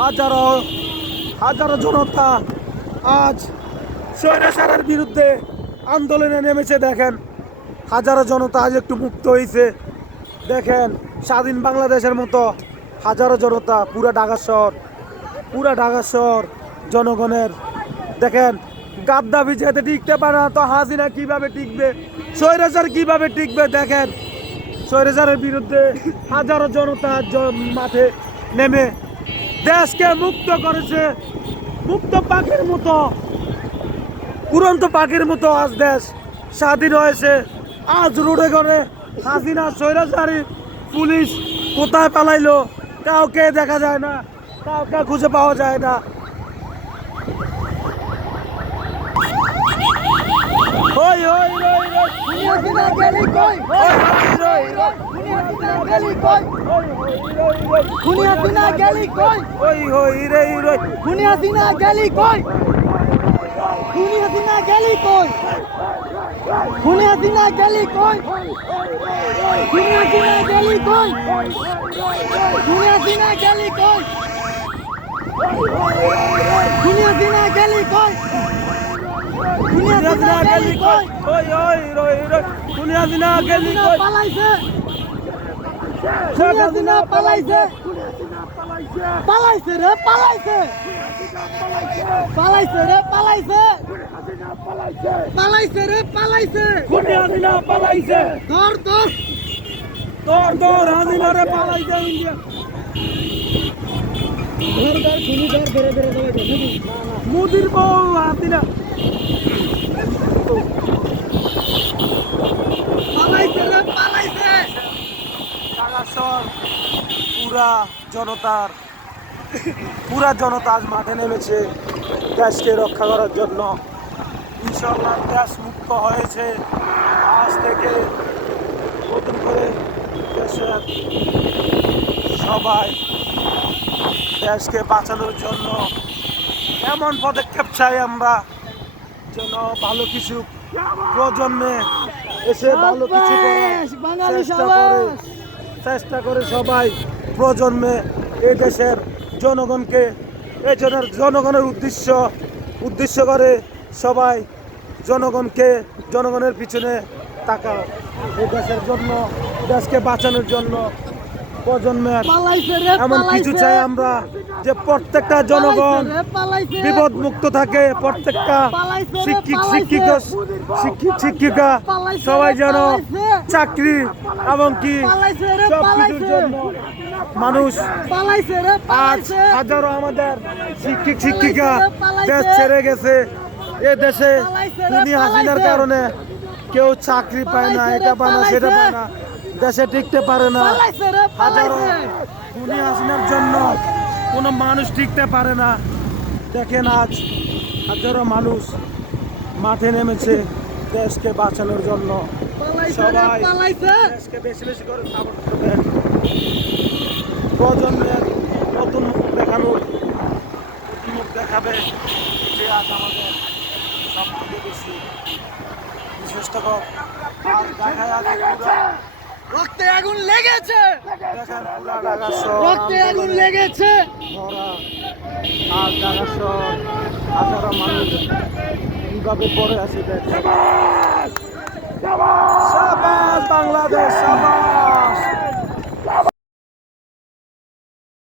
হাজারো হাজারো জনতা আজ স্বৈরাচারের বিরুদ্ধে আন্দোলনে নেমেছে, দেখেন। হাজারো জনতা আজ একটু মুক্ত হয়েছে দেখেন, স্বাধীন বাংলাদেশের মতো হাজারো জনতা, পুরা ঢাকা শহর, পুরা ঢাকা শহর জনগণের, দেখেন গাদ্দাফি যেতে টিকতে পারে না, তো হাসিনা কীভাবে টিকবে, স্বৈরাচার কীভাবে টিকবে, দেখেন, স্বৈরাচারের বিরুদ্ধে হাজারো জনতা মাঠে নেমে দেশকে মুক্ত করেছে। মুক্ত পাখির মতো উড়ন্ত পাখির মতো আজ দেশ স্বাধীন হয়েছে। আজ রোডে ঘরে হাসিনা স্বৈরাচারী পুলিশ কোথায় পালাইলো কাউকে দেখা যায় না কাউকে খুঁজে পাওয়া যায় না। ওই ওই ওই ওই খুনি হাসিনা গেলি কই? ওই ওই রে রে খুনি হাসিনা গেলি কই? খুনি হাসিনা গেলি কই? খুনি হাসিনা গেলি কই? খুনি হাসিনা গেলি কই? খুনি হাসিনা গেলি কই? খুনি হাসিনা গেলি কই? গেলি কই? ওই ওই রই রই। দুনিয়া দিনা গেলি কই? পালাইছে। খুনি হাসিনা পালাইছে। পালাইছে। রে পালাইছে। পালাইছে রে পালাইছে। পালাইছে রে পালাইছে। দুনিয়া দিনা পালাইছে। ধর হাজিনা রে পালাইছে ইন্ডিয়া। মুদির বউ রে, পালাইছে। পুরা জনতার, পুরা জনতা আজ মাঠে নেমেছে দেশকে রক্ষা করার জন্য। ইনশাল্লাহ দেশ মুক্ত হয়েছে। আজ থেকে নতুন করে দেশের সবাই দেশকে বাঁচানোর জন্য এমন পদক্ষেপ চাই আমরা যেন ভালো কিছু প্রজন্মে এসে ভালো কিছু চেষ্টা করে চেষ্টা করে সবাই প্রজন্মে এই দেশের জনগণকে এই জনের জনগণের উদ্দেশ্য উদ্দেশ্য করে সবাই জনগণকে জনগণের পিছনে তাকাও এই দেশের জন্য দেশকে বাঁচানোর জন্য প্রজন্মের এমন কিছু চাই আমরা যে প্রত্যেকটা জনগণ বিপদ মুক্ত থাকে প্রত্যেকটা শিক্ষিক পালাইছে। শিক্ষিক শিক্ষিকা সবাই যেন চাকরি এবং কি সব কিছুর জন্য মানুষ আজ হাজারো আমাদের শিক্ষিক শিক্ষিকা। দেশ ছেড়ে গেছে। এ দেশে খুনি হাসিনার কারণে কেউ চাকরি পায় না এটা পায় না সেটা পায় না। দেশে টিকতে পারে না। হাজারো খুনি হাসিনার জন্য কোনো মানুষ টিকতে পারে না। দেখেন আজ হাজারো মানুষ মাঠে নেমেছে দেশকে বাঁচানোর জন্য। সবাই দেশকে বেশি বেশি করে সাপোর্ট করবেন। প্রজন্মের নতুন মুখ দেখানোর মুখ দেখাবে যে আজ আমাদের সব থেকে বেশি বিশেষ করে আজ দেখায় আছে পুরা রক্তে আগুন লেগেছে। রক্তে আগুন লেগেছে। আর মানুষ কীভাবে পড়ে আছে দেখেন বাংলাদেশ